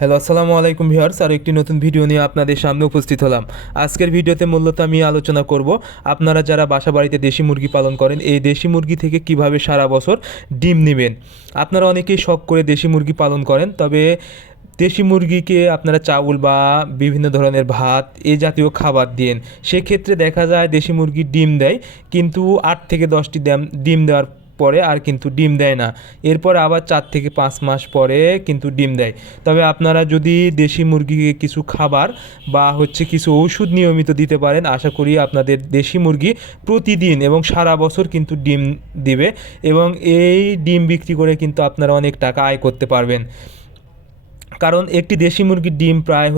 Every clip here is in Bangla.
হ্যালো, আসসালামু আলাইকুম ভিউয়ার্স। আর একটি নতুন ভিডিও নিয়ে আপনাদের সামনে উপস্থিত হলাম। আজকের ভিডিওতে মূলত আমি আলোচনা করব আপনারা যারা বাসা বাড়িতে দেশি মুরগি পালন করেন, এই দেশি মুরগি থেকে কিভাবে সারা বছর ডিম নেবেন। আপনারা অনেকেই শখ করে দেশি মুরগি পালন করেন, তবে দেশি মুরগিকে আপনারা চাউল বা বিভিন্ন ধরনের ভাত এই জাতীয় খাবার দিন। সেক্ষেত্রে দেখা যায় দেশি মুরগি ডিম দেয়, কিন্তু 8 থেকে 10টি ডিম দেওয়ার পরে আর কিন্তু ডিম দেয় না। এরপর আবার 4 থেকে 5 মাস পরে কিন্তু ডিম দেয়। তবে আপনারা যদি দেশি মুরগিকে কিছু খাবার বা কিছু ওষুধ নিয়মিত দিতে পারেন, আশা করি আপনাদের দেশি মুরগি প্রতিদিন এবং সারা বছর কিন্তু ডিম দিবে, এবং এই ডিম বিক্রি করে কিন্তু আপনারা অনেক টাকা আয় করতে পারবেন। কারণ একটি দেশি মুরগির ডিম প্রায়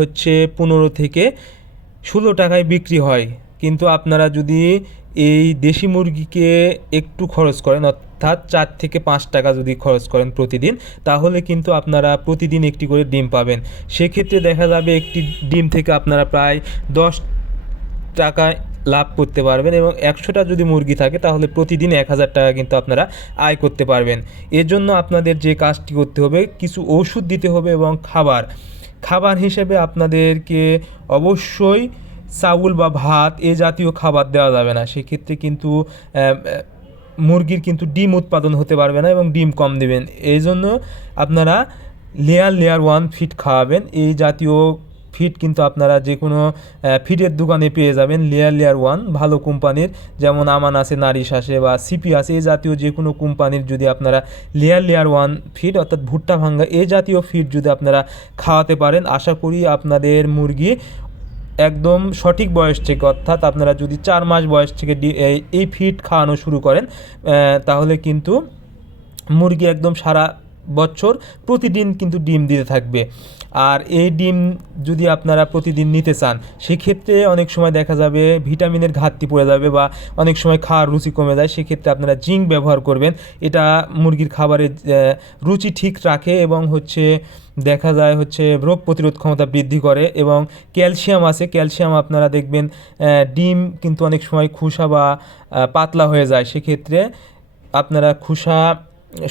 15 থেকে 16 টাকায় বিক্রি হয়। কিন্তু আপনারা যদি এই দেশি মুরগিকে একটু খরচ করেন, অর্থাৎ 4 থেকে 5 টাকা যদি খরচ করেন প্রতিদিন, তাহলে কিন্তু আপনারা প্রতিদিন একটি করে ডিম পাবেন। সেক্ষেত্রে দেখা যাবে একটি ডিম থেকে আপনারা প্রায় 10 টাকায় লাভ করতে পারবেন, এবং 100টা যদি মুরগি থাকে তাহলে প্রতিদিন 1000 টাকা কিন্তু আপনারা আয় করতে পারবেন। এর জন্য আপনাদের যে কাজটি করতে হবে, কিছু ওষুধ দিতে হবে, এবং খাবার হিসেবে আপনাদেরকে অবশ্যই চাউল বা ভাত এ জাতীয় খাবার দেওয়া যাবে না। সেক্ষেত্রে কিন্তু মুরগির কিন্তু ডিম উৎপাদন হতে পারবে না এবং ডিম কম দেবেন। এই জন্য আপনারা লেয়ার 1 ফিড খাওয়াবেন। এই জাতীয় ফিড কিন্তু আপনারা যে কোনো ফিডের দোকানে পেয়ে যাবেন। লেয়ার 1 ভালো কোম্পানির, যেমন আমান আছে, নারিশ আছে বা সিপি আছে, এই জাতীয় যে কোনো কোম্পানির যদি আপনারা লেয়ার 1 ফিড অর্থাৎ ভুট্টা ভাঙ্গা এই জাতীয় ফিড যদি আপনারা খাওয়াতে পারেন, আশা করি আপনাদের মুরগি একদম সঠিক বয়স থেকে, অর্থাৎ আপনারা যদি 4 মাস বয়স থেকে এই ফিড খাওয়ানো শুরু করেন, তাহলে কিন্তু মুরগি একদম সারা বছর প্রতিদিন কিন্তু ডিম দিতে থাকবে। আর এই ডিম যদি আপনারা প্রতিদিন নিতে চান, সেক্ষেত্রে অনেক সময় দেখা যাবে ভিটামিনের ঘাটতি পড়ে যাবে বা অনেক সময় খাওয়ার রুচি কমে যায়। সেক্ষেত্রে আপনারা জিঙ্ক ব্যবহার করবেন। এটা মুরগির খাবারের রুচি ঠিক রাখে, এবং দেখা যায় রোগ প্রতিরোধ ক্ষমতা বৃদ্ধি করে। এবং ক্যালসিয়াম আছে, ক্যালসিয়াম আপনারা দেখবেন ডিম কিন্তু অনেক সময় খোসা বা পাতলা হয়ে যায়। সেক্ষেত্রে আপনারা খোসা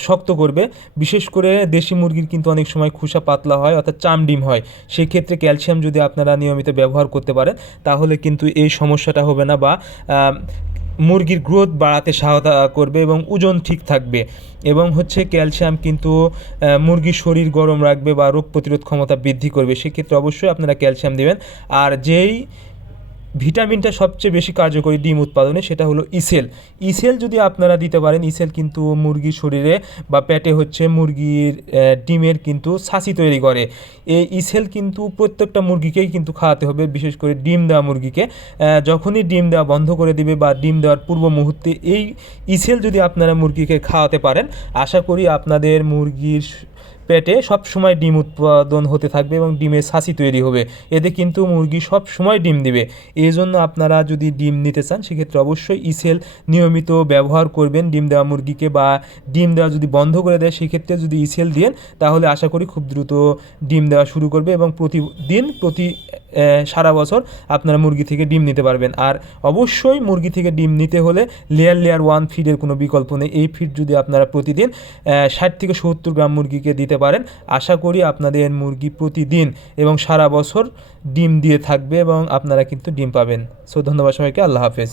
শক্ত করবে। বিশেষ করে দেশি মুরগির কিন্তু অনেক সময় খোসা পাতলা হয়, অর্থাৎ চাম ডিম হয়। সেক্ষেত্রে ক্যালসিয়াম যদি আপনারা নিয়মিত ব্যবহার করতে পারেন, তাহলে কিন্তু এই সমস্যাটা হবে না, বা মুরগির গ্রোথ বাড়াতে সহায়তা করবে এবং ওজন ঠিক থাকবে। এবং ক্যালসিয়াম কিন্তু মুরগির শরীর গরম রাখবে বা রোগ প্রতিরোধ ক্ষমতা বৃদ্ধি করবে। সেক্ষেত্রে অবশ্যই আপনারা ক্যালসিয়াম দেবেন। আর যেই ভিটামিনটা সবচেয়ে বেশি কার্যকরী ডিম উৎপাদনে, সেটা হলো ইসেল যদি আপনারা দিতে পারেন। ইসেল কিন্তু মুরগির শরীরে বা পেটে মুরগির ডিমের কিন্তু ছাঁচি তৈরি করে। এই ইসেল কিন্তু প্রত্যেকটা মুরগিকেই কিন্তু খাওয়াতে হবে, বিশেষ করে ডিম দেওয়া মুরগিকে। যখনই ডিম দেওয়া বন্ধ করে দিবে বা ডিম দেওয়ার পূর্ব মুহূর্তে এই ইসেল যদি আপনারা মুরগিকে খাওয়াতে পারেন, আশা করি আপনাদের মুরগির পেটে সব সময় ডিম উৎপাদন হতে থাকবে এবং ডিমের ছাঁচি তৈরি হবে। এতে কিন্তু মুরগি সব সময় ডিম দিবে। এই জন্য আপনারা যদি ডিম নিতে চান, সেক্ষেত্রে অবশ্যই ইসেল নিয়মিত ব্যবহার করবেন ডিম দেওয়া মুরগিকে, বা ডিম দেওয়া যদি বন্ধ করে দেয়, সেক্ষেত্রে যদি ইসেল দেন, তাহলে আশা করি খুব দ্রুত ডিম দেওয়া শুরু করবে এবং সারা বছর আপনারা মুরগি থেকে ডিম নিতে পারবেন। আর অবশ্যই মুরগি থেকে ডিম নিতে হলে লেয়ার 1 ফিডের কোনো বিকল্প নেই। এই ফিড যদি আপনারা প্রতিদিন 60 থেকে 70 গ্রাম মুরগিকে দিতে পারেন, আশা করি আপনাদের মুরগি প্রতিদিন এবং সারা বছর ডিম দিয়ে থাকবে এবং আপনারা কিন্তু ডিম পাবেন। ধন্যবাদ সবাইকে। আল্লাহ হাফেজ।